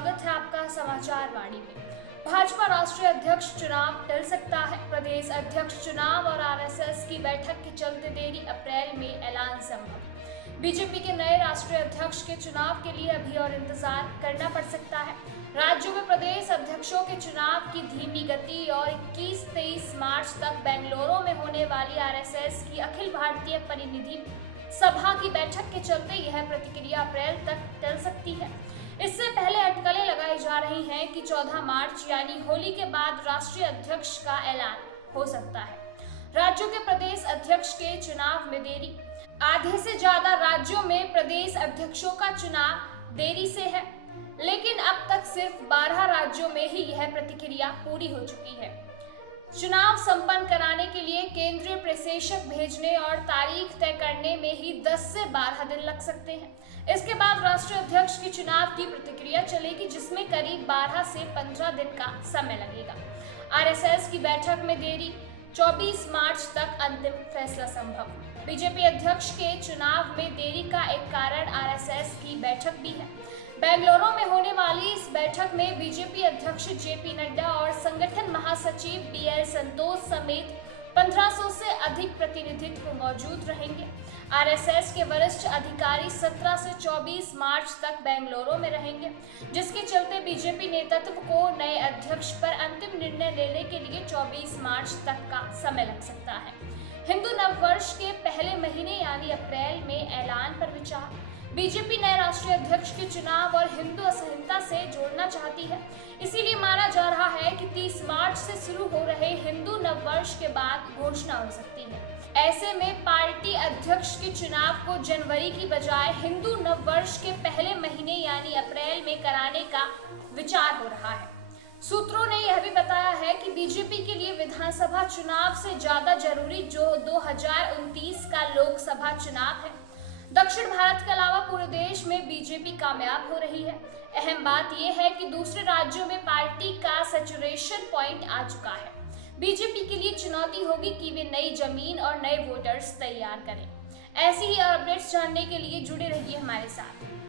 स्वागत है आपका समाचार वाणी में। भाजपा राष्ट्रीय अध्यक्ष चुनाव टल सकता है। प्रदेश अध्यक्ष चुनाव और आरएसएस की बैठक के चलते देरी, अप्रैल में ऐलान संभव। बीजेपी के नए राष्ट्रीय अध्यक्ष के चुनाव के लिए अभी और इंतजार करना पड़ सकता है। राज्यों में प्रदेश अध्यक्षों के चुनाव की धीमी गति और 21-23 मार्च तक बेंगलुरु में होने वाली आरएसएस की अखिल भारतीय प्रतिनिधि सभा की बैठक के चलते यह प्रतिक्रिया अप्रैल तक टल सकती है। इससे पहले अटकलें लगाई जा रही हैं कि 14 मार्च यानी होली के बाद राष्ट्रीय अध्यक्ष का ऐलान हो सकता है। राज्यों के प्रदेश अध्यक्ष के चुनाव में देरी। आधे से ज्यादा राज्यों में प्रदेश अध्यक्षों का चुनाव देरी से है, लेकिन अब तक सिर्फ 12 राज्यों में ही यह प्रतिक्रिया पूरी हो चुकी है। चुनाव संपन्न कराने के लिए केंद्रीय प्रशासक भेजने और तारीख तय करने में ही 10 से 12 दिन लग सकते हैं। इसके बाद राष्ट्रीय अध्यक्ष के चुनाव की प्रतिक्रिया चलेगी, जिसमें करीब 12 से 15 दिन का समय लगेगा। आरएसएस की बैठक में देरी, 24 मार्च तक अंतिम फैसला संभव। बीजेपी अध्यक्ष के चुनाव में देरी का एक कारण आरएसएस की बैठक भी है। बेंगलुरु में होने वाली इस बैठक में बीजेपी अध्यक्ष जेपी नड्डा और संगठन महासचिव बीएल संतोष समेत 1500 से अधिक प्रतिनिधित्व मौजूद रहेंगे। आरएसएस के वरिष्ठ अधिकारी 17 से 24 मार्च तक बेंगलुरु में रहेंगे, जिसके चलते बीजेपी नेतृत्व को नए अध्यक्ष पर अंतिम निर्णय लेने के लिए 24 मार्च तक का समय लग सकता है। हिंदू नववर्ष के पहले महीने यानी अप्रैल में ऐलान पर विचार। बीजेपी नए राष्ट्रीय अध्यक्ष के चुनाव और हिंदू असहिष्णुता से जोड़ना चाहती है। इसीलिए माना जा रहा है कि 30 मार्च से शुरू हो रहे हिंदू नववर्ष के बाद घोषणा हो सकती है। ऐसे में पार्टी अध्यक्ष के चुनाव को जनवरी की बजाय हिंदू नववर्ष के पहले महीने यानी अप्रैल में कराने का विचार हो रहा है। सूत्रों ने यह भी बताया है कि बीजेपी के लिए विधानसभा चुनाव से ज्यादा जरूरी जो 2029 का लोकसभा चुनाव है। दक्षिण भारत के अलावा पूरे देश में बीजेपी कामयाब हो रही है। अहम बात यह है कि दूसरे राज्यों में पार्टी का सैचुरेशन पॉइंट आ चुका है। बीजेपी के लिए चुनौती होगी कि वे नई जमीन और नए वोटर्स तैयार करें। ऐसी ही अपडेट्स जानने के लिए जुड़े रहिए हमारे साथ।